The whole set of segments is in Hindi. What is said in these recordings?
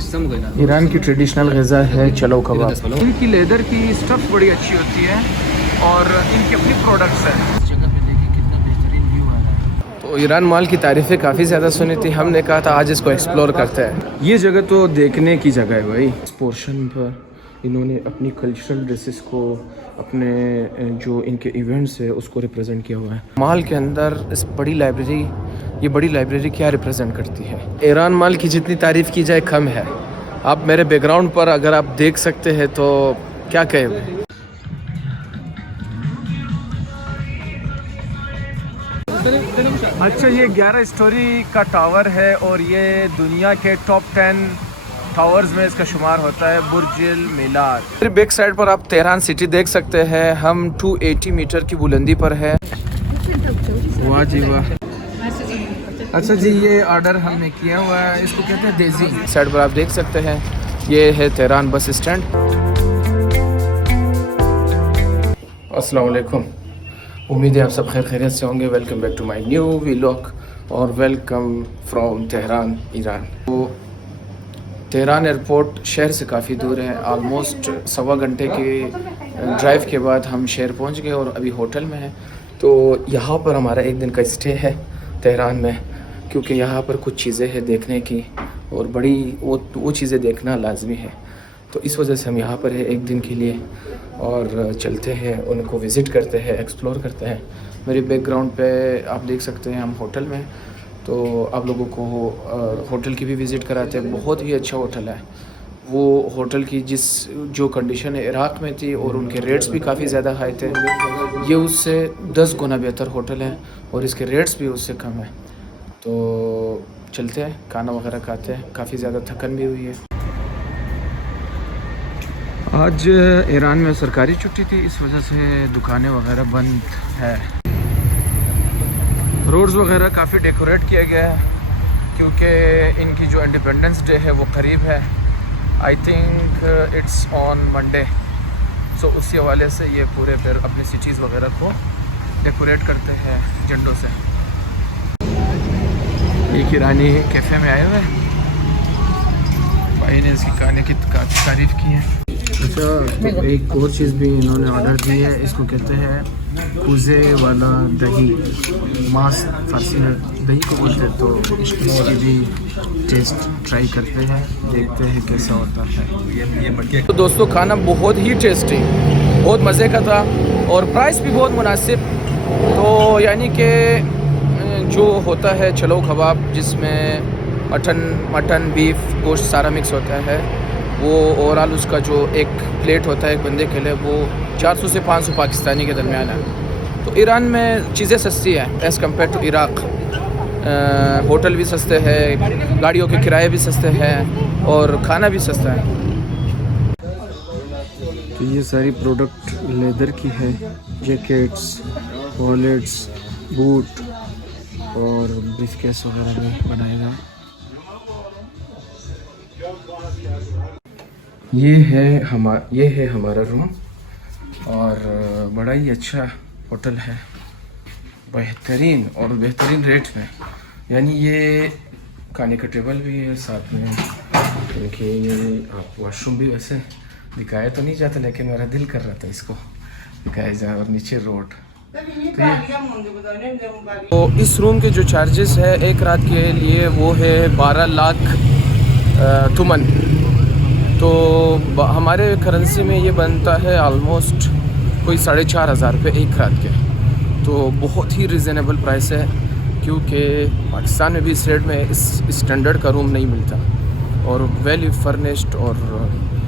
ईरान की ट्रेडिशनल ग़िज़ा है चलो कबाब। इनकी लेदर की स्टफ़ बड़ी अच्छी होती है और इनकी अपनी प्रोडक्ट्स हैं। इस जगह पे देखिए कितना बेहतरीन व्यू आ रहा है। तो ईरान माल की तारीफ़ें काफ़ी ज़्यादा सुनी थी, हमने कहा था आज इसको एक्सप्लोर करते हैं। ये जगह तो देखने की जगह है भाई। इस पोर्शन पर इन्होंने अपनी कल्चरल ड्रेसेस को, अपने जो इनके इवेंट्स है उसको रिप्रेजेंट किया हुआ है। माल के अंदर इस बड़ी लाइब्रेरी, ये बड़ी लाइब्रेरी क्या रिप्रेजेंट करती है? ईरान माल की जितनी तारीफ़ की जाए कम है। आप मेरे बैकग्राउंड पर अगर आप देख सकते हैं तो क्या कहें। अच्छा, ये 11 स्टोरी का टावर है और ये दुनिया के टॉप 10 टावर्स में इसका शुमार होता है, बुर्ज मिलाद। फिर बैक साइड पर आप तेहरान सिटी देख सकते हैं। हम 280 मीटर की बुलंदी पर है। वाह जी वाह। अच्छा जी, ये ऑर्डर हमने किया हुआ है, इसको कहते हैं देजी। साइड पर आप देख सकते हैं ये है तेहरान बस स्टैंड। अस्सलाम वालेकुम, उम्मीद है आप सब खैर खैरियत से होंगे। Welcome back to my new vlog और वेलकम फ्रॉम तेहरान ईरान। तो तेहरान एयरपोर्ट शहर से काफ़ी दूर है, आलमोस्ट 1.25 घंटे के ड्राइव के बाद हम शहर पहुंच गए और अभी होटल में हैं। तो यहाँ पर हमारा एक दिन का स्टे है तेहरान में, क्योंकि यहाँ पर कुछ चीज़ें हैं देखने की और बड़ी वो चीज़ें देखना लाजमी है। तो इस वजह से हम यहाँ पर है एक दिन के लिए और चलते हैं, उनको विज़िट करते हैं, एक्सप्लोर करते हैं। मेरे बैकग्राउंड पे आप देख सकते हैं हम होटल में, तो आप लोगों को होटल की भी विज़िट कराते हैं। बहुत ही अच्छा होटल है वो। होटल की जो कंडीशन है इराक़ में थी और उनके रेट्स भी काफ़ी ज़्यादा हाई थे। ये उससे 10 गुना बेहतर होटल है और इसके रेट्स भी उससे कम है। तो चलते हैं, खाना वगैरह खाते हैं, काफ़ी ज़्यादा थकन भी हुई है। आज ईरान में सरकारी छुट्टी थी, इस वजह से दुकानें वगैरह बंद है। रोड्स वगैरह काफ़ी डेकोरेट किया गया है क्योंकि इनकी जो इंडिपेंडेंस डे है वो करीब है। I think it's on Monday. सो उसी हवाले से ये पूरे फिर अपनी सिटीज़ वगैरह को डेकोरेट करते हैं झंडों से। एक ईरानी कैफ़े में आए हुए हैं, भाई ने इसकी खाने की काफ़ी तारीफ़ की है। अच्छा, तो एक और चीज़ भी इन्होंने ऑर्डर दी है, इसको कहते हैं कुज़े वाला दही, मांस फारसी में दही को बोलते हैं। तो इसकी भी टेस्ट ट्राई करते हैं, देखते हैं कैसा होता है। तो दोस्तों, खाना बहुत ही टेस्टी, बहुत मज़े का था और प्राइस भी बहुत मुनासिब। तो यानी कि जो होता है चलो कबाब, जिसमें मटन बीफ गोश्त सारा मिक्स होता है, वो ओवरऑल उसका जो एक प्लेट होता है एक बंदे के लिए, वो 400 से 500 पाकिस्तानी के दरमियान है। तो ईरान में चीज़ें सस्ती हैं as compared to Iraq. Hotel भी सस्ते हैं, गाड़ियों के किराए भी सस्ते हैं और खाना भी सस्ता है। तो ये सारी प्रोडक्ट लेदर की है, जैकेट्स, वॉलेट्स, बूट और ब्रीफकेस वगैरह भी बनाए गए। ये है हमारा रूम और बड़ा ही अच्छा होटल है, बेहतरीन और बेहतरीन रेट में। यानी ये खाने का टेबल भी है साथ में, क्योंकि आप वॉशरूम भी वैसे दिखाया तो नहीं जाता, लेकिन मेरा दिल कर रहा था इसको दिखाया जाए। और नीचे रोड। तो इस रूम के जो चार्जेस है एक रात के लिए वो है 12 लाख तुमन। तो हमारे करेंसी में ये बनता है आलमोस्ट कोई 4,500 रुपये एक रात के। तो बहुत ही रिजनेबल प्राइस है, क्योंकि पाकिस्तान में भी इस रेट में इस स्टैंडर्ड का रूम नहीं मिलता और वेल फर्निश्ड और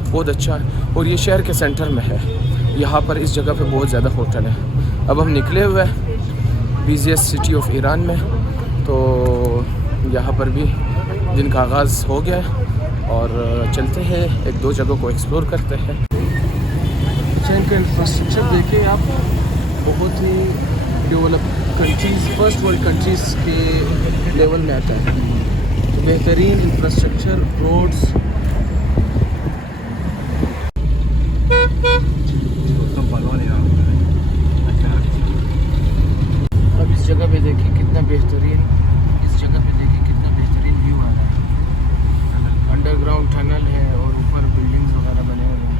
बहुत अच्छा। और ये शहर के सेंटर में है, यहाँ पर इस जगह पे बहुत ज़्यादा होटल है। अब हम निकले हुए हैं बिज़ीएस्ट सिटी ऑफ ईरान में, तो यहाँ पर भी दिन का आगाज़ हो गया है और चलते हैं, एक दो जगह को एक्सप्लोर करते हैं। अच्छा, इनका इंफ्रास्ट्रक्चर देखिए आप, बहुत ही develop countries, first world countries के लेवल में आता है। तो बेहतरीन इंफ्रास्ट्रक्चर, रोड्स। अब इस जगह पे देखिए कितना बेहतरीन, इस जगह पे देखिए कितना बेहतरीन व्यू आ रहा है। अंडरग्राउंड टनल है और ऊपर बिल्डिंग्स वगैरह बने हुए हैं।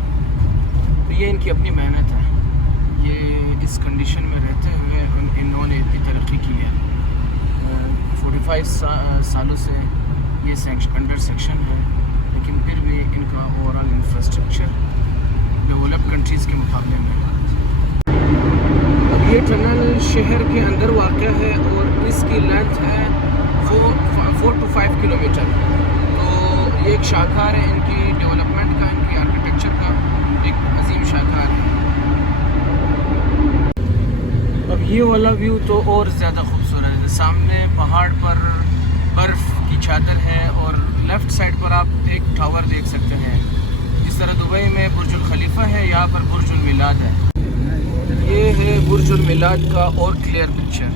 तो ये इनकी अपनी मेहनत है, ये इस कंडीशन में रहते हुए इन्होंने इतनी तरक्की की है। 45 सालों से ये अंडर सेक्शन है, लेकिन फिर भी इनका ओवरऑल इंफ्रास्ट्रक्चर डेवलप्ड कंट्रीज़ के मुकाबले में। अब ये टनल शहर के अंदर वाक़ है और इसकी लेंथ है 4 to 5 किलोमीटर। तो ये एक शाहकार है इनकी डेवलपमेंट का, इनकी आर्किटेक्चर का एक अजीम शाहकार है। अब ये वाला व्यू तो और ज़्यादा खूबसूरत है। सामने पहाड़ पर बर्फ़ की चादर है और लेफ़्ट साइड पर आप एक टावर देख सकते हैं। जिस तरह दुबई में बुर्जुल खलीफा है, यहाँ पर बुर्जुल मिलाद है। ये है बुर्जुल मिलाद का और क्लियर पिक्चर।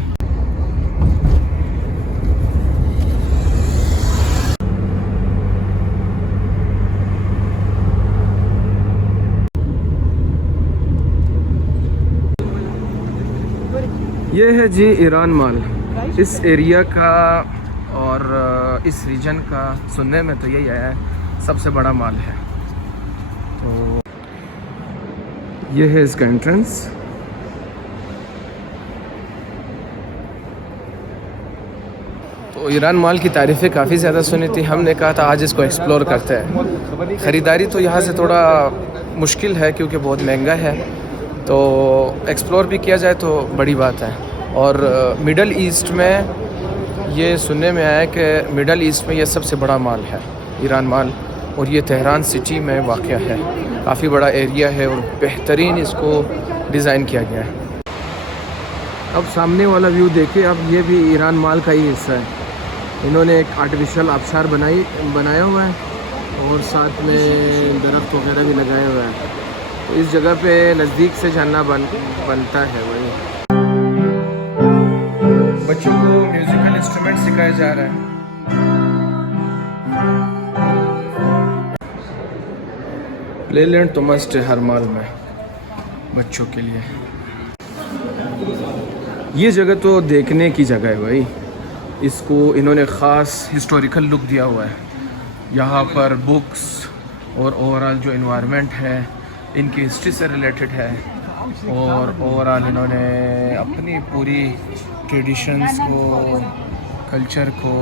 ये है जी ईरान मॉल। इस एरिया का और इस रीजन का सुनने में तो यही है सबसे बड़ा मॉल है। तो ये है इसका एंट्रेंस। तो ईरान मॉल की तारीफ़ें काफ़ी ज़्यादा सुनी थी, हमने कहा था आज इसको एक्सप्लोर करते हैं। ख़रीदारी तो यहाँ से थोड़ा मुश्किल है क्योंकि बहुत महंगा है, तो एक्सप्लोर भी किया जाए तो बड़ी बात है। और मिडल ईस्ट में ये सुनने में आया कि मिडल ईस्ट में ये सबसे बड़ा मॉल है ईरान मॉल, और ये तेहरान सिटी में वाक़या है। काफ़ी बड़ा एरिया है और बेहतरीन इसको डिज़ाइन किया गया है। अब सामने वाला व्यू देखिए, अब ये भी ईरान मॉल का ही हिस्सा है। इन्होंने एक आर्टिफिशियल आबशार बनाया हुआ है और साथ में दरख्त वगैरह भी लगाया हुआ है। तो इस जगह पे नज़दीक से जानना बनता है। वही बच्चों को म्यूज़िकल इंस्ट्रूमेंट सिखाया जा रहा है। प्लेलैंड तो मस्ट है हर मॉल में बच्चों के लिए। ये जगह तो देखने की जगह है भाई। इसको इन्होंने ख़ास हिस्टोरिकल लुक दिया हुआ है। यहाँ पर बुक्स और ओवरऑल जो इन्वायरमेंट है इनकी हिस्ट्री से रिलेटेड है, और ओवरऑल इन्होंने अपनी पूरी ट्रेडिशंस को, कल्चर को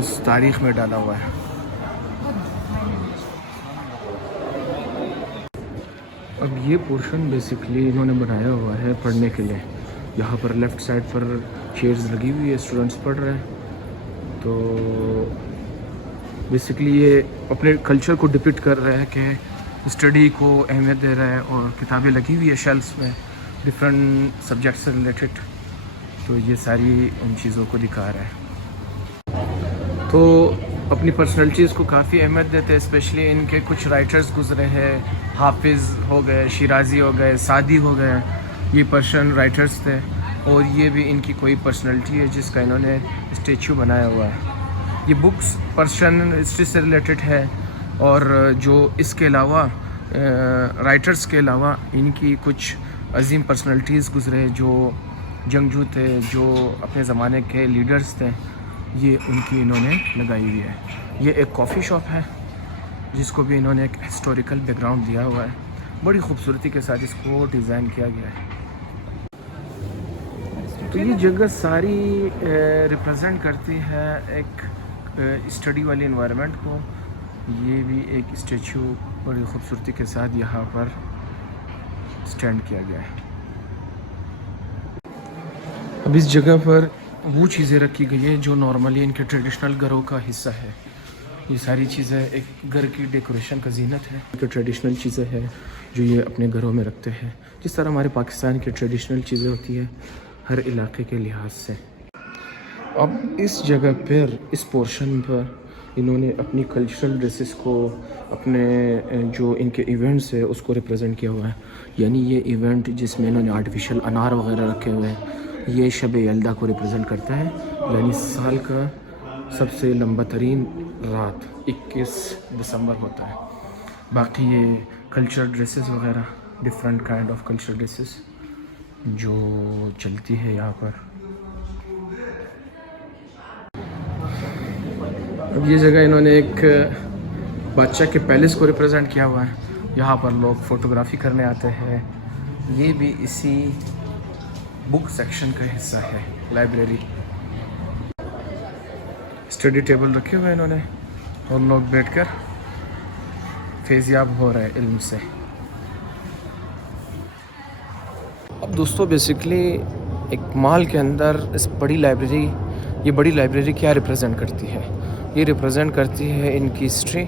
उस तारीख़ में डाला हुआ है। अब ये पोर्शन बेसिकली इन्होंने बनाया हुआ है पढ़ने के लिए। यहाँ पर लेफ़्ट साइड पर चेयर्स लगी हुई है, स्टूडेंट्स पढ़ रहे हैं। तो बेसिकली ये अपने कल्चर को डिपिक्ट कर रहा है कि स्टडी को अहमियत दे रहा है, और किताबें लगी हुई है शेल्फ्स में डिफरेंट सब्जेक्ट से रिलेटेड। तो ये सारी उन चीज़ों को दिखा रहा है। तो अपनी पर्सनैलिटीज़ को काफ़ी अहमियत देते हैं, स्पेशली इनके कुछ राइटर्स गुजरे हैं। हाफिज़ हो गए, शिराजी हो गए, सादी हो गए, ये पर्शियन राइटर्स थे। और ये भी इनकी कोई पर्सनैलिटी है जिसका इन्होंने स्टेचू बनाया हुआ है। ये बुक्स पर्शियन हिस्ट्री से रिलेटेड है, और जो इसके अलावा राइटर्स के अलावा इनकी कुछ अजीम पर्सनैलिटीज़ गुजरे जो जंगजू थे, जो अपने ज़माने के लीडर्स थे, ये उनकी इन्होंने लगाई हुई है। ये एक कॉफ़ी शॉप है जिसको भी इन्होंने एक हिस्टोरिकल बैकग्राउंड दिया हुआ है। बड़ी खूबसूरती के साथ इसको डिज़ाइन किया गया है। तो ये जगह सारी रिप्रेजेंट करती है एक स्टडी वाली इन्वायरमेंट को। ये भी एक स्टैचू बड़ी खूबसूरती के साथ यहाँ पर स्टैंड किया गया है। अब इस जगह पर वो चीज़ें रखी गई हैं जो नॉर्मली इनके ट्रेडिशनल घरों का हिस्सा है। ये सारी चीज़ें एक घर की डेकोरेशन का जीनत है। जो ट्रेडिशनल चीज़ें हैं जो ये अपने घरों में रखते हैं, जिस तरह हमारे पाकिस्तान की ट्रेडिशनल चीज़ें होती हैं हर इलाके के लिहाज से। अब इस जगह पर, इस पोर्शन पर इन्होंने अपनी कल्चरल ड्रेसेस को, अपने जो इनके इवेंट्स है उसको रिप्रेजेंट किया हुआ है। यानी ये इवेंट जिसमें इन्होंने आर्टिफिशियल अनार वगैरह रखे हुए हैं, ये शब यल्दा को रिप्रेजेंट करता है। यानी साल का सबसे लंबा तरीन रात 21 दिसंबर होता है। बाकी ये कल्चरल ड्रेसेस वगैरह, different kind of cultural dresses जो चलती है यहाँ पर। अब ये जगह इन्होंने एक बादशाह के पैलेस को रिप्रेजेंट किया हुआ है। यहाँ पर लोग फ़ोटोग्राफ़ी करने आते हैं। ये भी इसी बुक सेक्शन का हिस्सा है, लाइब्रेरी। स्टडी टेबल रखे हुए हैं इन्होंने और लोग बैठकर फैज़याब हो रहे हैं इल्म से। अब दोस्तों बेसिकली एक मॉल के अंदर इस बड़ी लाइब्रेरी, ये बड़ी लाइब्रेरी क्या रिप्रेजेंट करती है? ये रिप्रेजेंट करती है इनकी हिस्ट्री,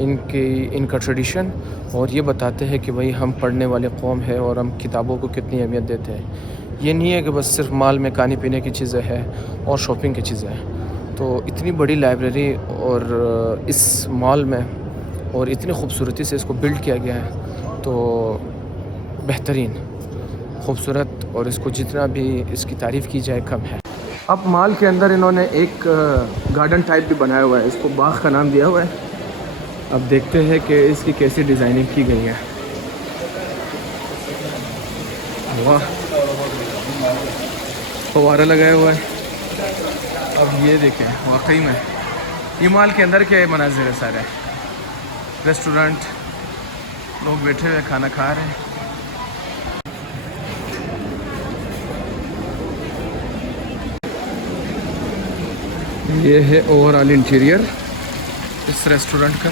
इनका ट्रेडिशन, और ये बताते हैं कि भाई हम पढ़ने वाले कौम है और हम किताबों को कितनी अहमियत देते हैं। ये नहीं है कि बस सिर्फ माल में खाने पीने की चीज़ें हैं और शॉपिंग की चीज़ें हैं। तो इतनी बड़ी लाइब्रेरी और इस मॉल में और इतनी खूबसूरती से इसको बिल्ड किया गया है, तो बेहतरीन, खूबसूरत, और इसको जितना भी इसकी तारीफ़ की जाए कम है। अब मॉल के अंदर इन्होंने एक गार्डन टाइप भी बनाया हुआ है, इसको बाग का नाम दिया हुआ है। अब देखते हैं कि इसकी कैसी डिज़ाइनिंग की गई है। वाह, फव्वारा लगाया हुआ है। अब ये देखें, वाकई में ये मॉल के अंदर के मनाजिर है सारे। रेस्टोरेंट, लोग बैठे हुए खाना खा रहे हैं। ये है ओवरऑल इंटीरियर इस रेस्टोरेंट का।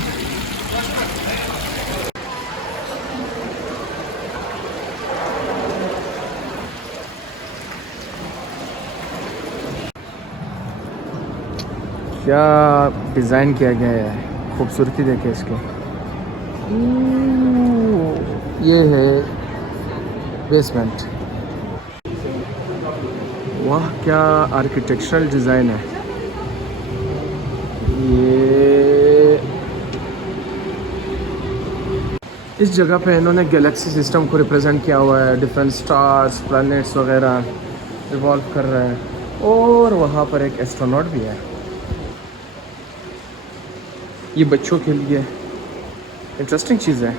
क्या डिज़ाइन किया गया है, खूबसूरती देखिए इसकी। ये है बेसमेंट। वाह, क्या आर्किटेक्चरल डिज़ाइन है। ये इस जगह पे इन्होंने गैलेक्सी सिस्टम को रिप्रेजेंट किया हुआ है। डिफरेंट स्टार्स, प्लैनेट्स वगैरह रिवॉल्व कर रहे हैं, और वहाँ पर एक एस्ट्रोनॉट भी है। ये बच्चों के लिए इंटरेस्टिंग चीज़ है।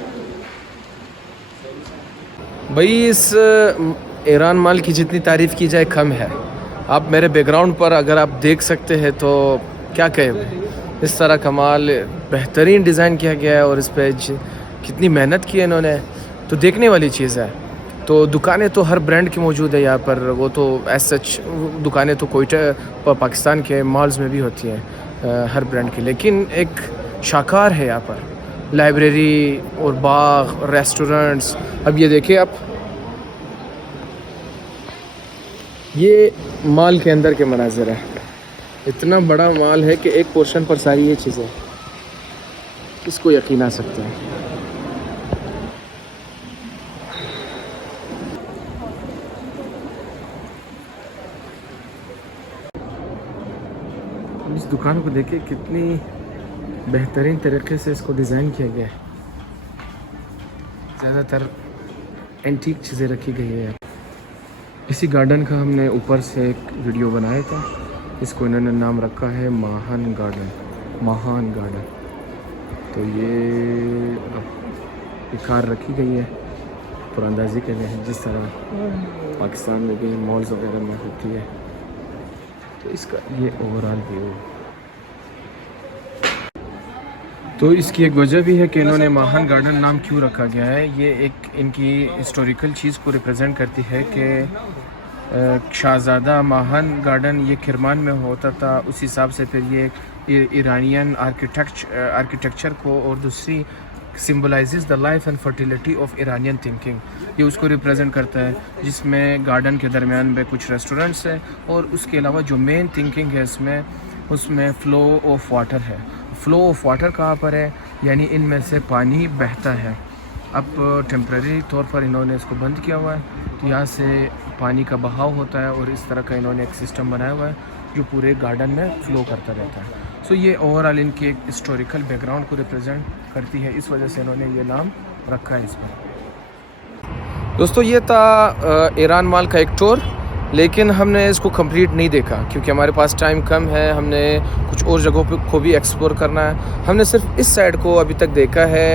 भाई इस ईरान माल की जितनी तारीफ़ की जाए कम है। आप मेरे बैकग्राउंड पर अगर आप देख सकते हैं तो क्या कहें, इस तरह का माल बेहतरीन डिज़ाइन किया गया है और इस पर कितनी मेहनत की है इन्होंने, तो देखने वाली चीज़ है। तो दुकानें तो हर ब्रांड की मौजूद है यहाँ पर। वो तो एज सच दुकानें तो कोयटा पाकिस्तान के मॉल्स में भी होती हैं हर ब्रांड की, लेकिन एक शाकार है यहाँ पर, लाइब्रेरी और बाग, रेस्टोरेंट्स। अब ये देखिए आप, ये मॉल के अंदर के मनाज़िर है। इतना बड़ा मॉल है कि एक पोर्शन पर सारी ये चीज़ें, इसको यकीन आ सकते हैं। इस दुकान को देखिए, कितनी बेहतरीन तरीके से इसको डिज़ाइन किया गया है। ज़्यादातर एंटीक चीज़ें रखी गई है। इसी गार्डन का हमने ऊपर से एक वीडियो बनाया था। इसको इन्होंने नाम रखा है महान गार्डन, महान गार्डन। तो ये कार रखी गई है पुरंदाजी के लिए, जिस तरह पाकिस्तान में भी मॉल्स वगैरह में होती है। तो इसका ये ओवरऑल व्यू। तो इसकी एक वजह भी है कि इन्होंने महान गार्डन नाम क्यों रखा गया है। ये एक इनकी हिस्टोरिकल चीज़ को रिप्रेजेंट करती है कि शाहज़ादा महान गार्डन ये किरमान में होता था। उस हिसाब से फिर ये ईरानियन आर्किटेक्चर को, और दूसरी symbolises the life and fertility of Iranian thinking, ये उसको रिप्रेजेंट करता है, जिसमें गार्डन के दरमियान में कुछ रेस्टोरेंट्स हैं, और उसके अलावा जो मेन थिंकिंग है उसमें फ़्लो ऑफ वाटर है। फ़्लो ऑफ वाटर कहाँ पर है, यानी इनमें से पानी बहता है। अब टेम्प्रेरी तौर पर इन्होंने इसको बंद किया हुआ है, तो यहाँ से पानी का बहाव होता है, और इस तरह का इन्होंने एक सिस्टम बनाया हुआ है जो पूरे गार्डन में फ़्लो करता रहता है। सो ये ओवरऑल इनकी एक हिस्टोरिकल बैकग्राउंड को रिप्रेजेंट करती है, इस वजह से इन्होंने ये नाम रखा है इस पर। दोस्तों ये था ईरान मॉल का एक टूर, लेकिन हमने इसको कंप्लीट नहीं देखा क्योंकि हमारे पास टाइम कम है। हमने कुछ और जगहों को भी एक्सप्लोर करना है। हमने सिर्फ इस साइड को अभी तक देखा है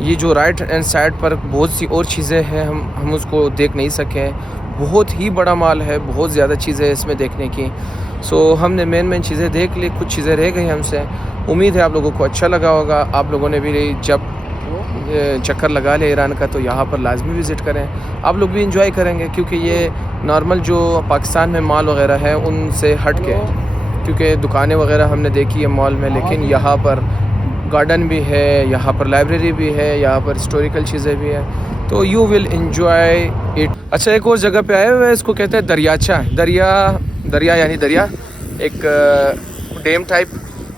ये जो राइट हैंड साइड पर बहुत सी और चीज़ें हैं, हम उसको देख नहीं सके। बहुत ही बड़ा मॉल है, बहुत ज़्यादा चीज़ें हैं इसमें देखने की। सो हमने मेन चीज़ें देख ली, कुछ चीज़ें रह गई हमसे। उम्मीद है आप लोगों को अच्छा लगा होगा। आप लोगों ने भी जब चक्कर लगा लिया ईरान का तो यहाँ पर लाजमी विज़िट करें। आप लोग भी इंजॉय करेंगे, क्योंकि ये नॉर्मल जो पाकिस्तान में मॉल वगैरह है उनसे हट के, क्योंकि दुकानें वगैरह हमने देखी है मॉल में, लेकिन यहाँ पर गार्डन भी है, यहाँ पर लाइब्रेरी भी है, यहाँ पर हिस्टोरिकल चीज़ें भी हैं, तो यू विल इंजॉय इट। अच्छा, एक और जगह पे आए हुए हैं, इसको कहते हैं दरियाचा। दरिया यानी दरिया, एक डैम टाइप,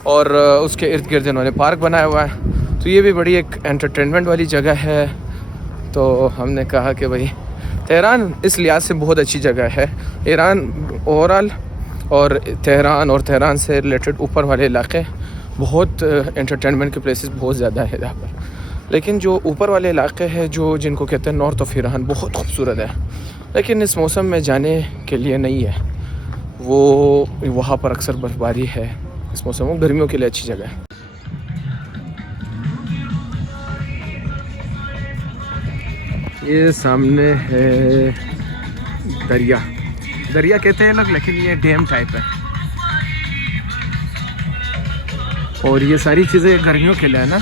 और उसके इर्द गिर्द इन्होंने पार्क बनाया हुआ है। तो ये भी बड़ी एक एंटरटेनमेंट वाली जगह है। तो हमने कहा कि भाई तेहरान इस लिहाज से बहुत अच्छी जगह है। ईरान ओवरऑल और तेहरान से रिलेटेड ऊपर वाले इलाके बहुत एंटरटेनमेंट के प्लेसेस बहुत ज़्यादा है यहाँ पर। लेकिन जो ऊपर वाले इलाके हैं जो जिनको कहते हैं नॉर्थ ऑफ ईरान, बहुत खूबसूरत है, लेकिन इस मौसम में जाने के लिए नहीं है। वो वहाँ पर अक्सर बर्फ़बारी है इस मौसम में, गर्मियों के लिए अच्छी जगह है। ये सामने है दरिया कहते हैं लोग, लेकिन ये डैम टाइप है। और ये सारी चीज़ें गर्मियों के लिए है ना,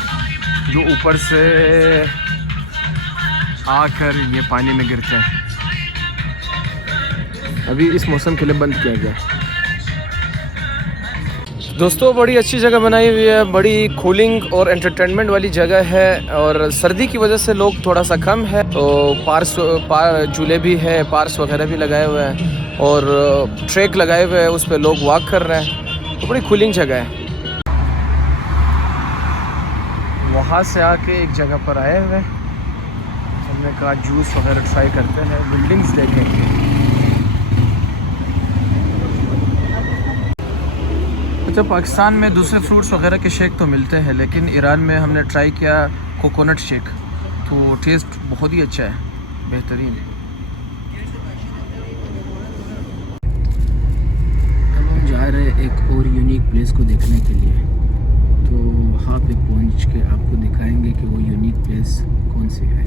जो ऊपर से आकर ये पानी में गिरते हैं। अभी इस मौसम के लिए बंद किया गया है। दोस्तों, बड़ी अच्छी जगह बनाई हुई है, बड़ी कूलिंग और एंटरटेनमेंट वाली जगह है। और सर्दी की वजह से लोग थोड़ा सा कम है, तो झूले भी है, पार्क्स वगैरह भी लगाए हुए हैं, और ट्रैक लगाए हुए हैं, उस पर लोग वॉक कर रहे हैं। तो बड़ी कूलिंग जगह है। वहाँ से आके एक जगह पर आए हुए, हमने कहा जूस वगैरह ट्राई करते हैं, बिल्डिंग्स देखेंगे। अच्छा, पाकिस्तान में दूसरे फ्रूट्स वगैरह के शेक तो मिलते हैं, लेकिन ईरान में हमने ट्राई किया कोकोनट शेक, तो टेस्ट बहुत ही अच्छा है, बेहतरीन। हम जा रहे हैं एक और यूनिक प्लेस को देखने के लिए, तो वहाँ पे पहुँच के आपको दिखाएंगे कि वो यूनिक प्लेस कौन सी है।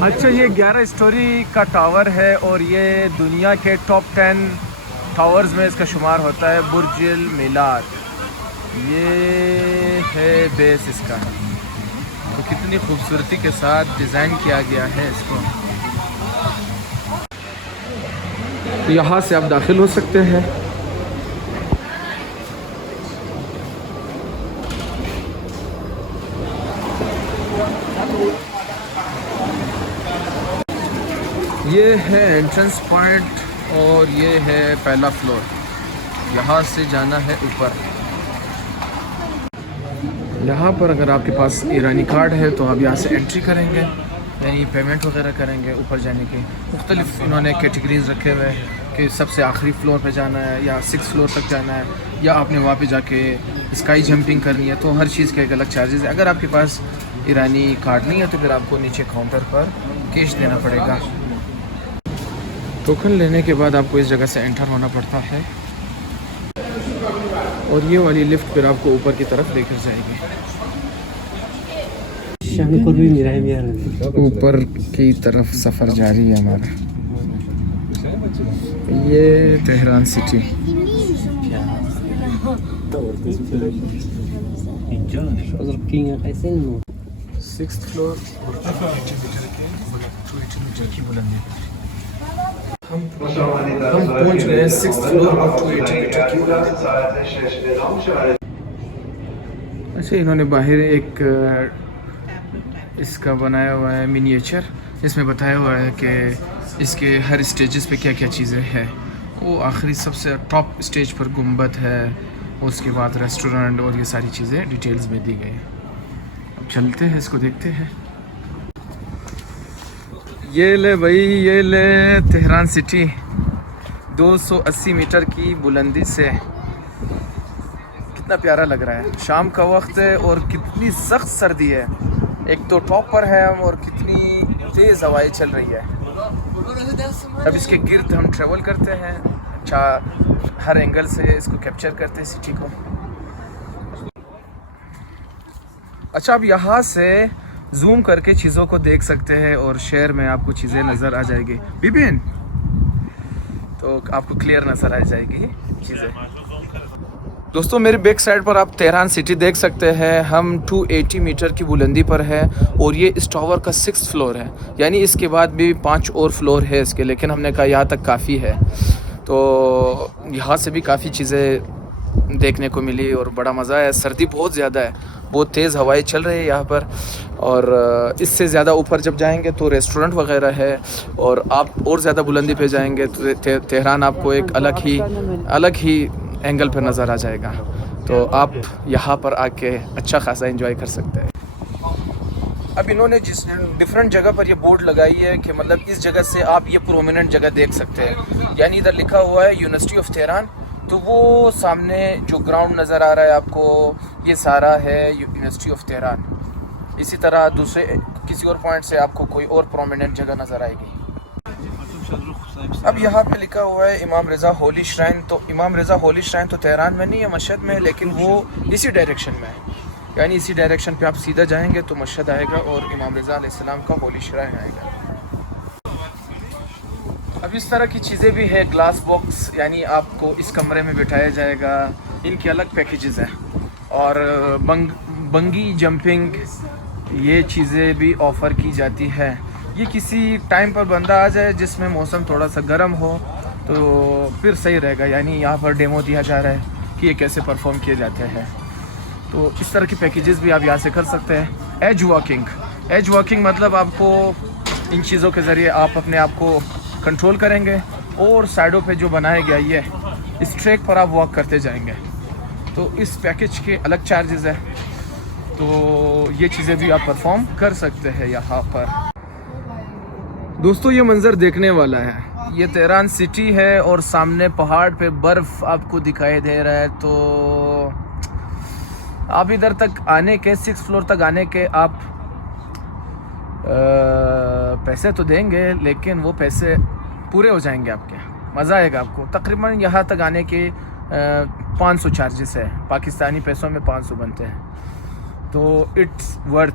अच्छा, ये 11 स्टोरी का टावर है, और ये दुनिया के टॉप 10 टावर्स में इसका शुमार होता है। बुर्ज अल मिलाद, ये है बेस इसका। तो कितनी खूबसूरती के साथ डिज़ाइन किया गया है इसको। तो यहाँ से आप दाखिल हो सकते हैं। ये है एंट्रेंस पॉइंट, और ये है पहला फ्लोर। यहाँ से जाना है ऊपर। यहाँ पर अगर आपके पास ईरानी कार्ड है तो आप यहाँ से एंट्री करेंगे, यानी पेमेंट वगैरह करेंगे ऊपर जाने की। मुख्तलिफ इन्होंने कैटेगरीज रखे हुए हैं कि सबसे आखिरी फ्लोर पे जाना है, या 6th फ्लोर तक जाना है, या आपने वहाँ पे जाके स्काई जंपिंग करनी है। तो हर चीज़ के एक अलग चार्जेस है। अगर आपके पास ईरानी कार्ड नहीं है तो फिर आपको नीचे काउंटर पर कैश देना पड़ेगा। टोकन लेने के बाद आपको इस जगह से एंटर होना पड़ता है, और ये वाली लिफ्ट फिर आपको ऊपर की तरफ लेकर जाएगी। ऊपर की तरफ सफ़र जारी है हमारा। ये तेहरान सिटी। सिक्स्थ फ्लोर और 280 मीटर की बुलंदी पर हम पहुंच गए 6th फ्लोर और 280 मीटर की बुलंदी। अच्छा, इन्होंने बाहर एक इसका बनाया हुआ है मिनिएचर, इसमें बताया हुआ है कि इसके हर स्टेजेस पे क्या क्या चीज़ें हैं। वो आखिरी सबसे टॉप स्टेज पर गुंबद है, उसके बाद रेस्टोरेंट, और ये सारी चीज़ें डिटेल्स में दी गई हैं। अब चलते हैं, इसको देखते हैं। ये ले भाई, ये ले तेहरान सिटी 280 मीटर की बुलंदी से। कितना प्यारा लग रहा है। शाम का वक्त है और कितनी सख्त सर्दी है। एक तो टॉप पर है हम और कितनी तेज़ हवाएं चल रही है। अब इसके गिर्द हम ट्रैवल करते हैं। अच्छा, हर एंगल से इसको कैप्चर करते हैं सिटी को। अच्छा, अब यहाँ से जूम करके चीज़ों को देख सकते हैं और शहर में आपको चीज़ें नज़र आ जाएगी बिपिन, तो आपको क्लियर नज़र आ जाएगी चीज़ें। दोस्तों, मेरे बैक साइड पर आप तेहरान सिटी देख सकते हैं। हम 280 मीटर की बुलंदी पर है और ये इस टावर का 6th फ्लोर है, यानी इसके बाद भी 5 और फ्लोर है इसके, लेकिन हमने कहा यहाँ तक काफ़ी है। तो यहाँ से भी काफ़ी चीज़ें देखने को मिली और बड़ा मज़ा है। सर्दी बहुत ज़्यादा है, बहुत तेज़ हवाएं चल रही है यहाँ पर। और इससे ज़्यादा ऊपर जब जाएंगे तो रेस्टोरेंट वगैरह है और आप और ज़्यादा बुलंदी पे जाएंगे तो तेहरान आपको एक अलग ही एंगल पर नज़र आ जाएगा। तो आप यहाँ पर आके अच्छा खासा एंजॉय कर सकते हैं। अब इन्होंने जिस डिफरेंट जगह पर ये बोर्ड लगाई है कि मतलब इस जगह से आप ये प्रोमिनेंट जगह देख सकते हैं, यानी इधर लिखा हुआ है यूनिवर्सिटी ऑफ तेहरान, तो वो सामने जो ग्राउंड नज़र आ रहा है आपको, ये सारा है यूनिवर्सिटी ऑफ तेहरान। इसी तरह दूसरे किसी और पॉइंट से आपको कोई और प्रोमिनेंट जगह नज़र आएगी। अब यहाँ पे लिखा हुआ है इमाम रज़ा होली श्राइन। तो इमाम रज़ा होली श्राइन तो तेहरान में नहीं है, मशहद में है, लेकिन वो इसी डायरेक्शन में है, यानी इसी डायरेक्शन पे आप सीधा जाएंगे तो मशहद आएगा और इमाम रज़ा अलैहिस्सलाम का होली श्राइन आएगा। अब इस तरह की चीज़ें भी है, ग्लास बॉक्स, यानी आपको इस कमरे में बिठाया जाएगा। इनके अलग पैकेजेस हैं और बंगी जंपिंग, ये चीज़ें भी ऑफ़र की जाती है। ये किसी टाइम पर बंदा आ जाए जिसमें मौसम थोड़ा सा गर्म हो तो फिर सही रहेगा, यानी यहाँ पर डेमो दिया जा रहा है कि ये कैसे परफॉर्म किए जाते हैं। तो इस तरह की पैकेजेस भी आप यहाँ से कर सकते हैं। एज वॉकिंग मतलब आपको इन चीज़ों के ज़रिए आप अपने आप को कंट्रोल करेंगे और साइडों पे जो बनाया गया ये इस ट्रैक पर आप वॉक करते जाएंगे। तो इस पैकेज के अलग चार्जेस है, तो ये चीज़ें भी आप परफॉर्म कर सकते हैं यहाँ पर। दोस्तों, ये मंज़र देखने वाला है। ये तेहरान सिटी है और सामने पहाड़ पे बर्फ़ आपको दिखाई दे रहा है। तो आप इधर तक आने के 6th फ्लोर तक आने के आप पैसे तो देंगे, लेकिन वो पैसे पूरे हो जाएंगे आपके, मज़ा आएगा आपको। तकरीबन यहाँ तक आने के 500 चार्जेस है, पाकिस्तानी पैसों में 500 बनते हैं, तो इट्स वर्थ।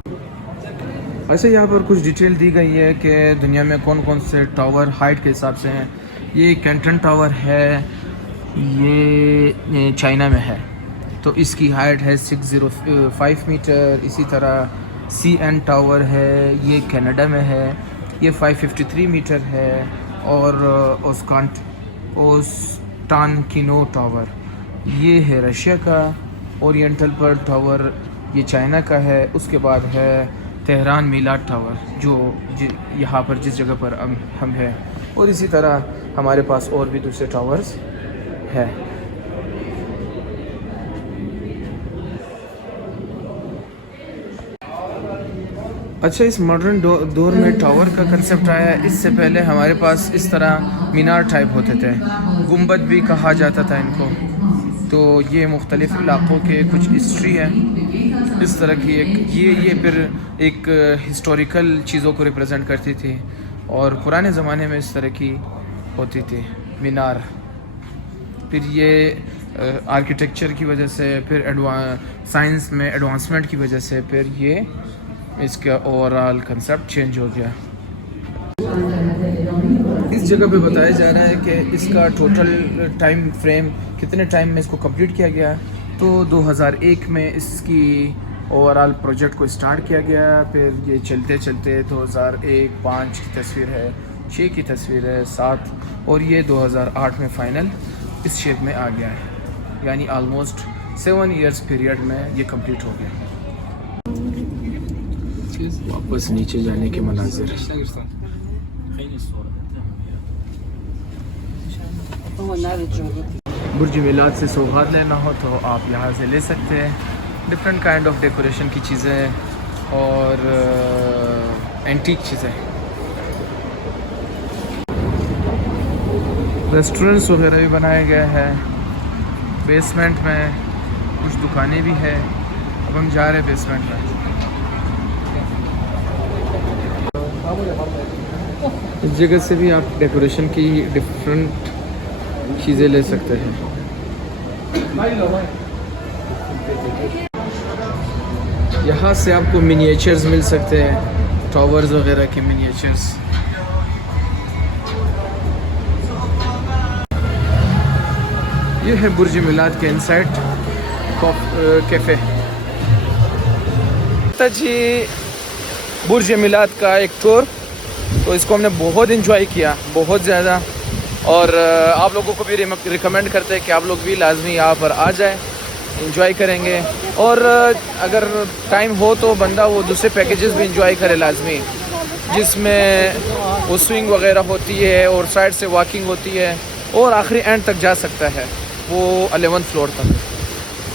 ऐसे यहाँ पर कुछ डिटेल दी गई है कि दुनिया में कौन कौन से टावर हाइट के हिसाब से हैं। ये कैंटन टावर है, ये चाइना में है, तो इसकी हाइट है 605 मीटर। इसी तरह CN टावर है, ये कनाडा में है, ये 553 मीटर है। और ओस्टानकिनो टावर ये है रशिया का। ओरिएंटल पर्ल टावर ये चाइना का है। उसके बाद है तेहरान मीलाद टावर जो यहाँ पर जिस जगह पर हम हैं, और इसी तरह हमारे पास और भी दूसरे टावर्स हैं। अच्छा, इस मॉडर्न दौर में टावर का कंसेप्ट आया है। इससे पहले हमारे पास इस तरह मीनार टाइप होते थे, गुंबद भी कहा जाता था इनको। तो ये मुख्तलिफ़ इलाक़ों के कुछ हिस्ट्री है इस तरह की। ये फिर एक हिस्टोरिकल चीज़ों को रिप्रेजेंट करती थी और पुराने ज़माने में इस तरह की होती थी मीनार। फिर ये आर्किटेक्चर की वजह से, फिर साइंस में एडवांसमेंट की वजह से, फिर ये इसका ओवरऑल कंसेप्ट चेंज हो गया। इस जगह पे बताया जा रहा है कि इसका टोटल टाइम फ्रेम कितने टाइम में इसको कंप्लीट किया गया। तो 2001 में इसकी ओवरऑल प्रोजेक्ट को स्टार्ट किया गया। फिर ये चलते चलते 2001, 5 की तस्वीर है, 6 की तस्वीर है, 7, और ये 2008 में फ़ाइनल इस शेप में आ गया है, यानी आलमोस्ट 7 इयर्स पीरियड में ये कंप्लीट हो गया। वापस नीचे जाने के मनाजिर। बुर्ज मिलाद से सौगात लेना हो तो आप यहाँ से ले सकते हैं। डिफरेंट काइंड ऑफ डेकोरेशन की चीज़ें और एंटीक चीज़ें, रेस्टोरेंट्स वगैरह भी बनाए गए हैं बेसमेंट में। कुछ दुकानें भी है। अब हम जा रहे हैं बेसमेंट में। इस जगह से भी आप डेकोरेशन की डिफरेंट चीज़ें ले सकते हैं। यहाँ से आपको मिनिएचर्स मिल सकते हैं, टावर्स वगैरह के मिनिएचर्स। ये है बुर्ज मिलाद के इनसाइड कैफ़े। जी बुर्ज मिलाद का एक टूर, तो इसको हमने बहुत इंजॉय किया, बहुत ज़्यादा। और आप लोगों को भी रिकमेंड करते हैं कि आप लोग भी लाजमी यहाँ पर आ जाएं, इंजॉय करेंगे। और अगर टाइम हो तो बंदा वो दूसरे पैकेजेस भी इंजॉय करे लाजमी, जिसमें वो स्विंग वगैरह होती है और साइड से वॉकिंग होती है और आखिरी एंड तक जा सकता है, वो 11th फ्लोर तक।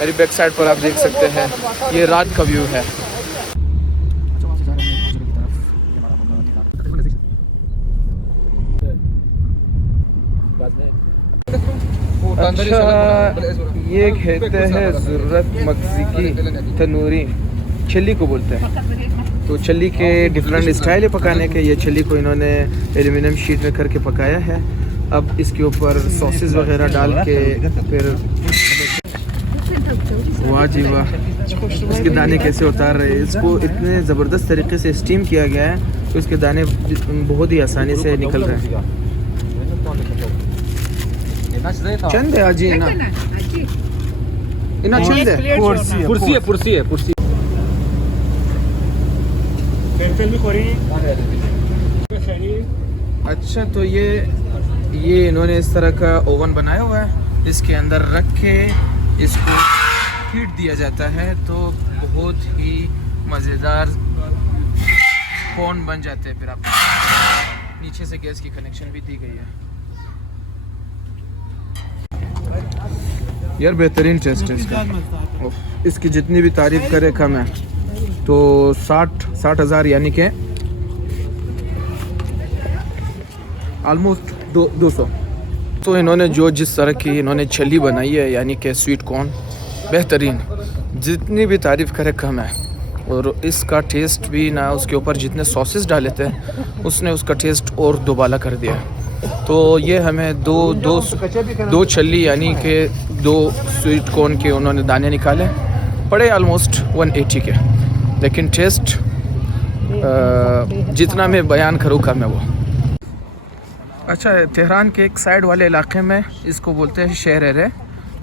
मेरी बैक साइड पर आप देख सकते हैं, ये रात का व्यू है। अच्छा, ये कहते हैं ज़रूरत मगज़ी की तनूरी, छली को बोलते हैं। तो छली के डिफरेंट स्टाइल है पकाने के। ये छली को इन्होंने एल्यूमिनियम शीट में करके पकाया है। अब इसके ऊपर सॉसेस वगैरह डाल के फिर वाह जी वाह, इसके दाने कैसे उतार रहे हैं। इसको इतने ज़बरदस्त तरीके से स्टीम किया गया है कि उसके दाने बहुत ही आसानी से निकल रहे हैं। चंद है आजी ना इना चंद है, कुर्सी है। अच्छा, तो ये इन्होंने इस तरह का ओवन बनाया हुआ है, इसके अंदर रख के इसको हीट दिया जाता है, तो बहुत ही मज़ेदार कोन बन जाते हैं। फिर आप नीचे से गैस की कनेक्शन भी दी गई है। यार बेहतरीन टेस्ट है इसका, इसकी जितनी भी तारीफ़ करे कम है। तो 60 हज़ार यानी कि ऑलमोस्ट 200। तो इन्होंने जिस तरह की इन्होंने छली बनाई है, यानी कि स्वीट कॉर्न, बेहतरीन, जितनी भी तारीफ़ करे कम है। और इसका टेस्ट भी ना, उसके ऊपर जितने सॉसेस डाले थे उसने उसका टेस्ट और दोबाला कर दिया। तो ये हमें दो छली यानी कि 2 स्वीट कॉर्न के उन्होंने दाने निकाले, पड़े ऑलमोस्ट 180 के, लेकिन टेस्ट जितना मैं बयान करूँ कम है वो। अच्छा, तेहरान के एक साइड वाले इलाके में इसको बोलते हैं शहर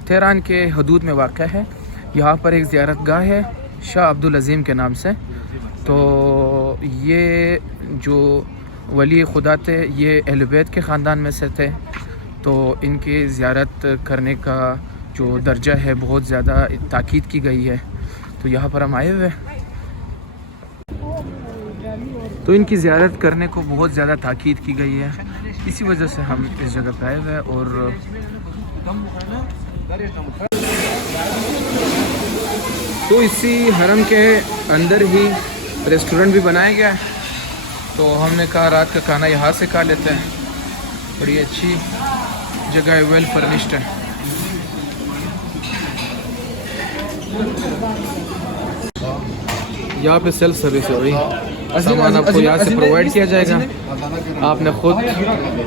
तेहरान के हदूद में वाक़ है। यहाँ पर एक ज़ियारत गाह है शाह अब्दुल अज़ीम के नाम से। तो ये जो वली खुदा थे, ये अहले बैत के ख़ानदान में से थे। तो इनकी ज़ियारत करने का जो दर्जा है बहुत ज़्यादा ताकीद की गई है। तो यहाँ पर हम आए हुए, तो इनकी ज़ियारत करने को बहुत ज़्यादा ताकीद की गई है, इसी वजह से हम इस जगह पे आए हुए हैं। और तो इसी हरम के अंदर ही रेस्टोरेंट भी बनाया गया है। तो हमने कहा रात का खाना यहाँ से खा लेते हैं, बड़ी अच्छी जगह है, वेल फर्निश्ड है। यहाँ पे सेल्फ सर्विस है भाई, सामान आपको यहाँ से प्रोवाइड किया जाएगा, आपने खुद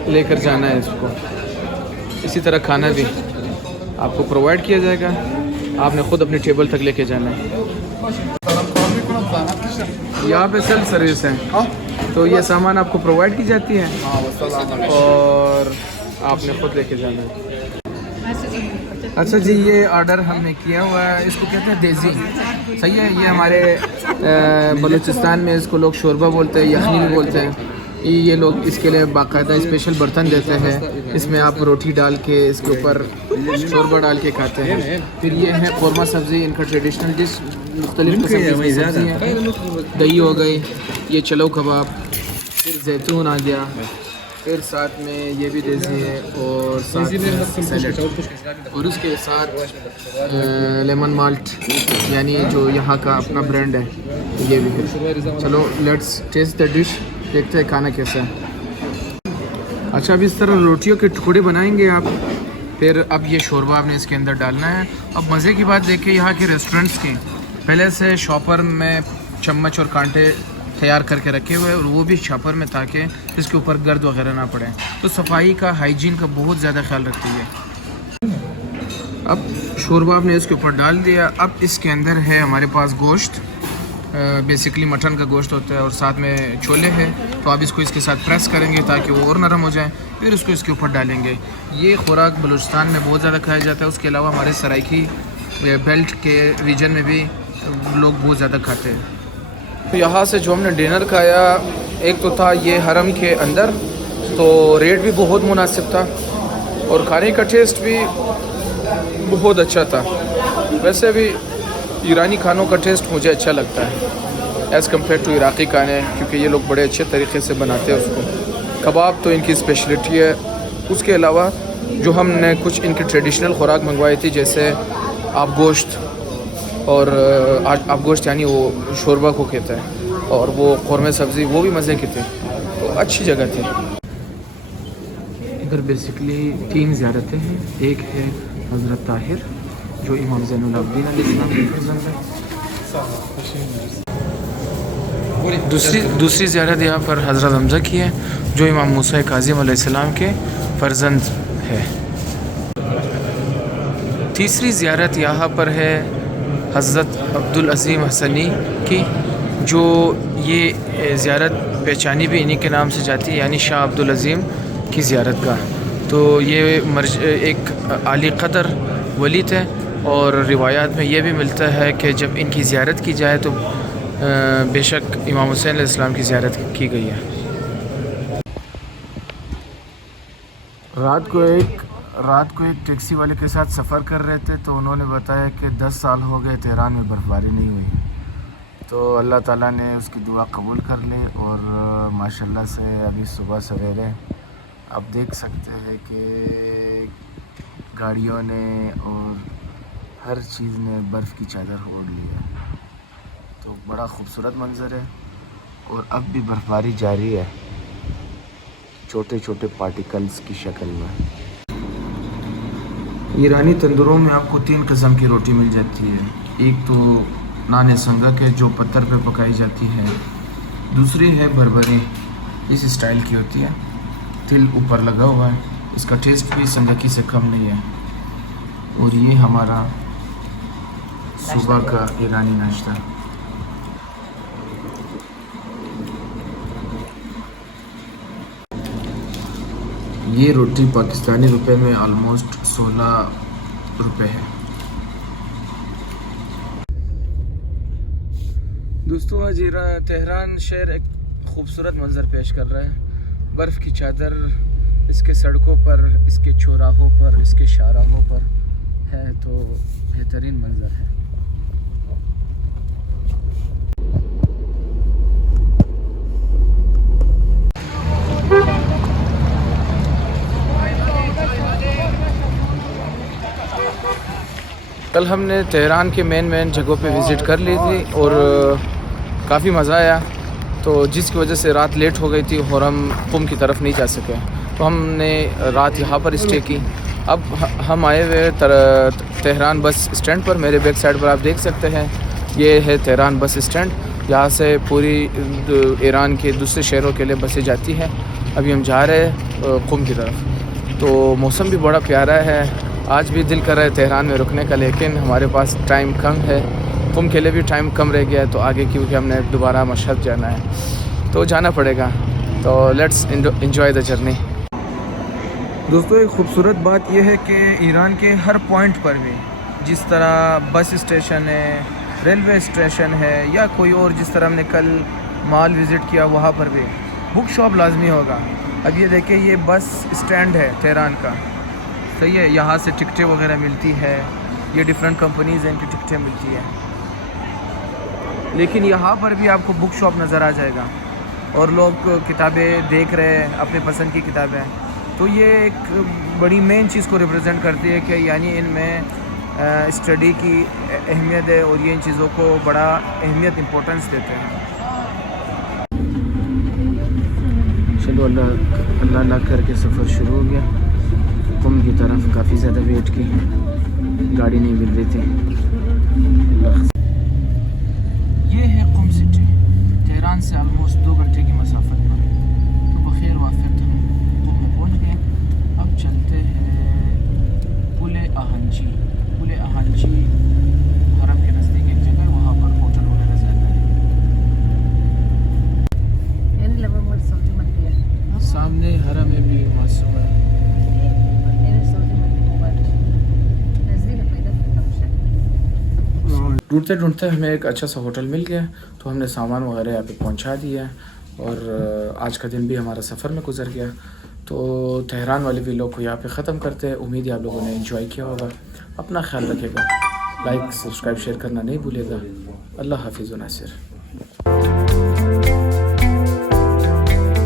लेकर जाना है इसको। इसी तरह खाना भी आपको प्रोवाइड किया जाएगा, आपने खुद अपनी टेबल तक लेके जाना है। यहाँ पे सेल्फ सर्विस है, तो ये सामान आपको प्रोवाइड की जाती है और आपने खुद लेके जाना है। अच्छा जी, ये ऑर्डर हमने किया हुआ है, इसको कहते हैं देजी, सही है। ये हमारे बलूचिस्तान में इसको लोग शोरबा बोलते हैं, यखनी भी बोलते हैं। ये लोग इसके लिए बाकायदा स्पेशल बर्तन देते हैं, इसमें आप रोटी डाल के इसके ऊपर शोरबा डाल के खाते हैं। फिर ये है कौरमा सब्ज़ी, इनका ट्रेडिशनल डिश, मुख्तलिफ किस्म की सब्ज़ी है। दही हो गई, ये चलो कबाब, फिर जैतून आ गया, फिर साथ में ये भी देसी है और साथ में सैलेड, और उसके साथ लेमन माल्ट, यानी जो यहाँ का अपना ब्रांड है, ये भी है। चलो लेट्स टेस्ट द डिश, देखते हैं खाना कैसा है। अच्छा, अब इस तरह रोटियों के टुकड़े बनाएंगे आप, फिर अब ये शोरबा आपने इसके अंदर डालना है। अब मज़े की बात देखिए यहाँ के रेस्टोरेंट्स की, पहले से शॉपर में चम्मच और कांटे तैयार करके रखे हुए हैं, और वो भी शॉपर में, ताकि इसके ऊपर गर्द वगैरह ना पड़े। तो सफाई का, हाइजीन का बहुत ज़्यादा ख्याल रखती है। अब शोरबा आपने इसके ऊपर डाल दिया। अब इसके अंदर है हमारे पास गोश्त, बेसिकली मटन का गोश्त होता है, और साथ में छोले हैं। तो आप इसको इसके साथ प्रेस करेंगे ताकि वो और नरम हो जाए, फिर उसको इसके ऊपर डालेंगे। ये खुराक बलूचिस्तान में बहुत ज़्यादा खाया जाता है। उसके अलावा हमारे सराइकी बेल्ट के रीजन में भी लोग बहुत ज़्यादा खाते हैं। तो यहाँ से जो हमने डिनर खाया, एक तो था ये हरम के अंदर, तो रेट भी बहुत मुनासिब था और खाने का टेस्ट भी बहुत अच्छा था। वैसे भी ईरानी खानों का टेस्ट मुझे अच्छा लगता है एज़ कम्पेयर टू इराक़ी खाने, क्योंकि ये लोग बड़े अच्छे तरीके से बनाते हैं उसको। कबाब तो इनकी स्पेशलिटी है। उसके अलावा जो हमने कुछ इनकी ट्रेडिशनल खुराक मंगवाई थी, जैसे आप गोश्त, और आप गोश्त यानी वो शोरबा को कहते हैं, और वो क़ोरमे सब्ज़ी, वो भी मज़े की थी। तो अच्छी जगह थी। इधर बेसिकली 3 ज़ियारतें हैं। एक है हज़रत ताहिर, जो इमाम ज़ैनुल आबिदीन अलैहिस्सलाम के फर्जंद है। दूसरी ज़ियारत यहाँ पर हज़रत हमज़ा की है, जो इमाम मूसा काज़िम अलैहिस्सलाम के फर्जंद है। तीसरी ज़ियारत यहाँ पर है हज़रत अब्दुल अज़ीम हसनी की, जो ये ज़ियारत पहचानी भी इन्हीं के नाम से जाती है, यानी शाह अब्दुल अज़ीम की ज़ियारत का। तो ये एक आली क़दर वली थे, और रिवायात में ये भी मिलता है कि जब इनकी ज़ियारत की जाए तो बेशक इमाम हुसैन अलैहिस्सलाम की ज़ियारत की गई है। रात को एक टैक्सी वाले के साथ सफ़र कर रहे थे, तो उन्होंने बताया कि 10 साल हो गए तेहरान में बर्फ़बारी नहीं हुई। तो अल्लाह ताला ने उसकी दुआ कबूल कर ली, और माशाल्लाह से अभी सुबह सवेरे आप देख सकते हैं कि गाड़ियों ने और हर चीज़ ने बर्फ़ की चादर ओढ़ ली है। तो बड़ा ख़ूबसूरत मंज़र है, और अब भी बर्फ़बारी जारी है, छोटे छोटे पार्टिकल्स की शक्ल में। ईरानी तंदूरों में आपको 3 किस्म की रोटी मिल जाती है। एक तो नान संगक है, जो पत्थर पे पकाई जाती है। दूसरी है भरभरी, इस स्टाइल की होती है, तिल ऊपर लगा हुआ है। इसका टेस्ट भी संगकी से कम नहीं है। और ये हमारा सुबह का ईरानी नाश्ता। ये रोटी पाकिस्तानी रुपए में ऑलमोस्ट 16 रुपए है। दोस्तों, आज तेहरान शहर एक खूबसूरत मंज़र पेश कर रहा है। बर्फ़ की चादर इसके सड़कों पर, इसके चौराहों पर, इसके शाहराहों पर है, तो बेहतरीन मंज़र है। कल हमने तेहरान के मेन जगहों पे विज़िट कर ली थी, और काफ़ी मज़ा आया। तो जिसकी वजह से रात लेट हो गई थी और हम कुम की तरफ नहीं जा सके, तो हमने रात यहाँ पर स्टे की। अब हम आए हुए तेहरान बस स्टैंड पर। मेरे बैक साइड पर आप देख सकते हैं, ये है तेहरान बस स्टैंड। यहाँ से पूरी ईरान के दूसरे शहरों के लिए बसें जाती हैं। अभी हम जा रहे हैं कुम की तरफ। तो मौसम भी बड़ा प्यारा है। आज भी दिल कर रहा है तेहरान में रुकने का, लेकिन हमारे पास टाइम कम है। कुम के लिए भी टाइम कम रह गया है, तो आगे क्योंकि हमने दोबारा मशहद जाना है, तो जाना पड़ेगा। तो लेट्स एंजॉय द जर्नी। दोस्तों, एक ख़ूबसूरत बात यह है कि ईरान के हर पॉइंट पर भी, जिस तरह बस स्टेशन है, रेलवे स्टेशन है, या कोई और, जिस तरह हमने कल मॉल विज़िट किया, वहाँ पर भी बुक शॉप लाजमी होगा। अब ये देखिए, ये बस स्टैंड है तेहरान का, सही है। यहाँ से टिकटें वगैरह मिलती है, ये डिफरेंट कंपनीज़ हैं, इनकी टिकटें मिलती है। लेकिन यहाँ पर भी आपको बुक शॉप नज़र आ जाएगा, और लोग किताबें देख रहे हैं, अपने पसंद की किताबें। तो ये एक बड़ी मेन चीज़ को रिप्रेजेंट करती है कि यानी इनमें स्टडी की अहमियत है, और ये इन चीज़ों को बड़ा अहमियत, इम्पोर्टेंस देते हैं। चलो अल्लाह करके सफ़र शुरू हो गया। कुम की तरफ काफ़ी ज़्यादा वेट की, गाड़ी नहीं मिल रही थी। ये है कुम सिटी, तेहरान से ऑलमोस्ट 2 घंटे की मसाफत पर। तो बखैर वाफियत हम कुम में पहुँच गए। अब चलते हैं पुले आहंची। पुले आहंची हरम के नज़दीक एक जगह है, वहाँ पर होटल वगैरह ज़्यादा है। सामने हरम है भी मासूम है। ढूंढते ढूंढते हमें एक अच्छा सा होटल मिल गया, तो हमने सामान वगैरह यहाँ पे पहुँचा दिया और आज का दिन भी हमारा सफ़र में गुजर गया। तो तेहरान वाले वीलॉग को यहाँ पे ख़त्म करते हैं। उम्मीद है आप लोगों ने एंजॉय किया होगा। अपना ख्याल रखिएगा, लाइक सब्सक्राइब शेयर करना नहीं भूलिएगा। अल्लाह हाफिज़ व नासिर।